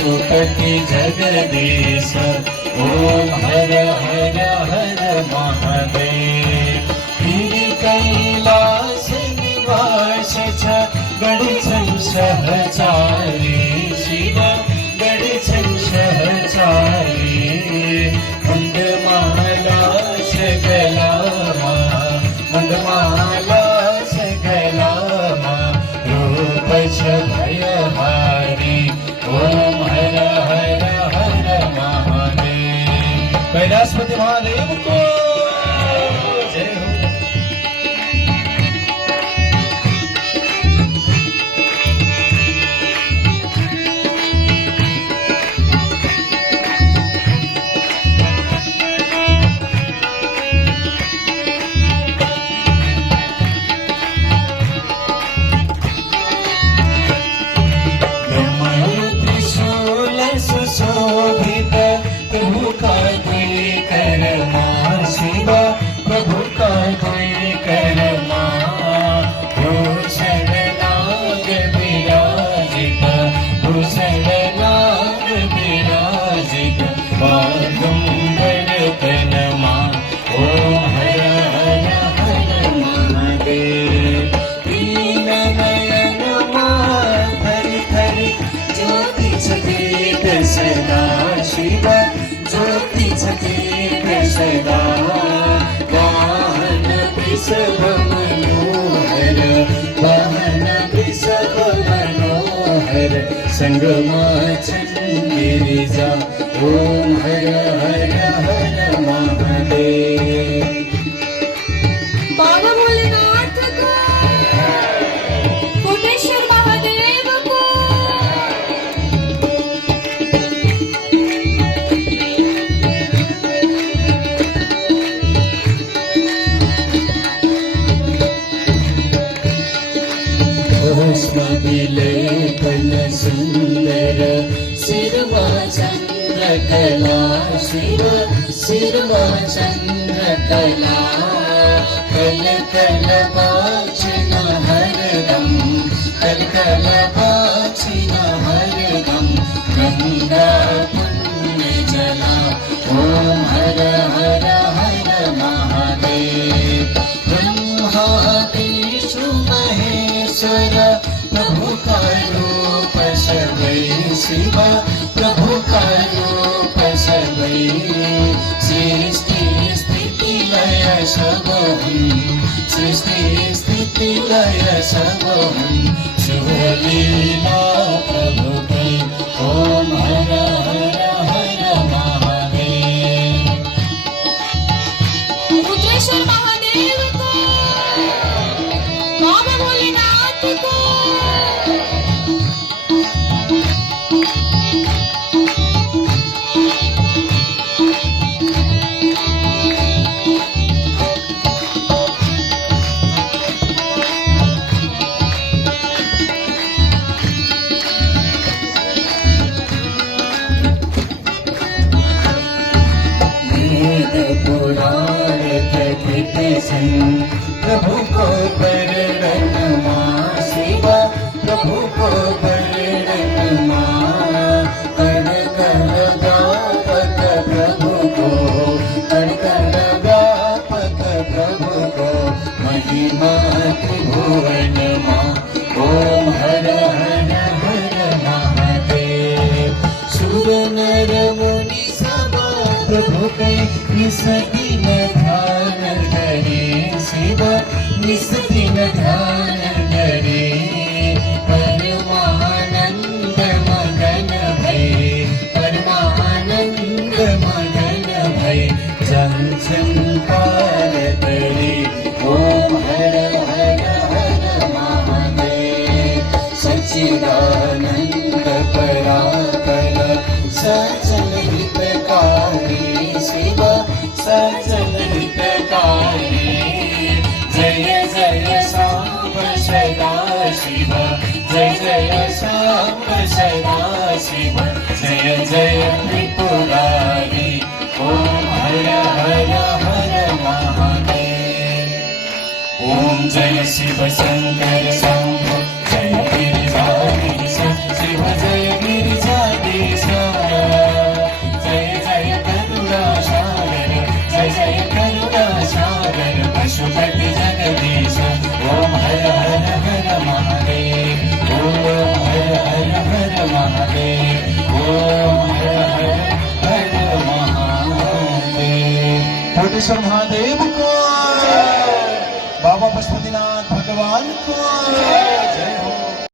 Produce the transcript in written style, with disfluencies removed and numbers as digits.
पशुपति जगदीश ओम हर हर हर महादेव। गिरि कैलास निवास छ गणछं सहचारी शिव गणछं सहचारी। मुंडमाला सकलामा मुंडमाला सकलामा रूप छ भयहारी ओम हर हर हर महादेव। कैलासपति महादेव को जय हो। सुशोभित प्रभु का कोई करमा शिव प्रभु का कोई करमा। भूषण नाग विराजित भूषण नाग विराजित बागुंबर तनमा ओम हर हर हर महादेव। दीन नयन थरि थरि ज्योति छदीप सदा शिव ज्योति छदीप सदा। वाहन वृषभ मनोहर वाहन वृषभ मनोहर संगमाचन गिरिजा ओम हर हर हर महादेव। बाबा भोलेनाथ को कोटेश्वर महादेव को। विलेपन सुंदर सिरवा चंद्रकला शिव सिरवा चंद्रकला। कल कल वाचन हरदम कल कल वाचन हरदम गंगा पुण्य जला ओम हर हर हर महादेव। ब्रह्मा विष्णु महेश्वर प्रभु का रूप सबई शिव प्रभु का रूप सबई। सृष्टि स्थिति लय सब सृष्टि स्थिति लय सब शुभ लीला प्रभु की ओम हर हर हर महादेव। कोटेश्वर महादेव को बाबा भोलेनाथ को। पुराण कथित संग प्रभु को वर्णन मां शिव प्रभु को वर्णन मां। कण कण व्यापक प्रभु को कण कण व्यापक प्रभु को महिमा त्रिभुवन मां ओम हर हर हर महादेव। सुर नर मुनि सभा प्रभु के निस दिन ध्यान करे शिव निस दिन ध्यान करे। परमानंद मगन भय परमानंद मगन भय जन संकार करे ओम हर हर हर महादेव। सच्चिदानंद पराकर सचन हितकारी शिव सचन हितकारी। जय जय सांब सदा शिव जय जय सांब सदा शिव जय जय त्रिपुरारी ओम हर हर हर महादेव। ओम जय शिव शंकर शंभो जय गिरिजाधीश शिव जय गिरिजाधीश कोटेश्वर महादेव को, बाबा पशुपतिनाथ भगवान को।